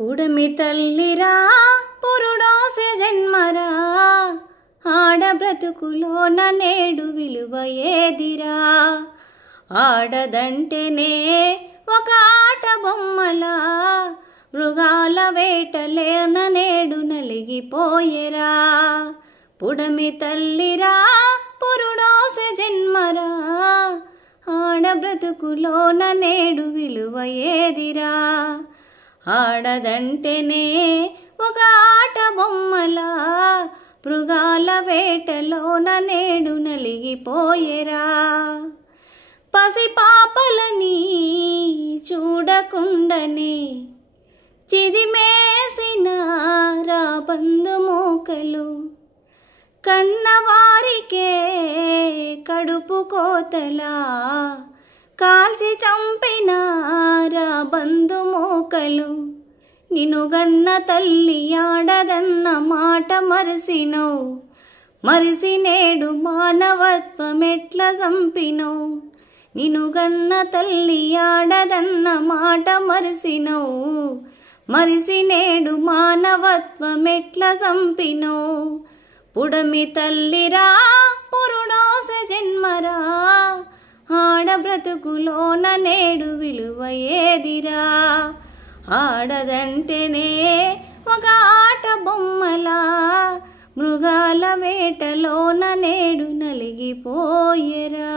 పుడమి తల్లిరా పురుడోసే జన్మరా, ఆడ బ్రతుకులోన నేడు విలువ ఏదిరా. ఆడదంటేనే ఒక ఆట బొమ్మలా, మృగాల వేటలేన నేడు నలిగిపోయేరా. పుడమి తల్లిరా పురుడోసే జన్మరా, ఆడ బ్రతుకులోన నేడు విలువ ఏదిరా. ఆడదంటేనే ఒక ఆట బొమ్మలా, మృగాల వేటలోన నేడు నలిగిపోయేరా. పసిపాపలని చూడకుండనే చిదిమేసిన రాబందు మూకలు, కన్నవారికే కడుపు కోతలా కాల్చి చంపిన రాబందు మూకలు. నినుగన్న తల్లి ఆడదన్న మాట మరిసినవు, మరిసి నేడు మానవత్వమెట్ల చంపినవు. నినుగన్న తల్లి ఆడదన్న మాట మరిసినవు, మరిసి నేడు మానవత్వమెట్ల చంపినవు. పుడమి తల్లిరా పురుడోసే జన్మరా, ఆడ బ్రతుకులోన నేడు విలువ ఏదిరా. ఆడదంటేనే ఒక ఆట బొమ్మలా, మృగాల వేటలోన నేడు నలిగిపోయేరా.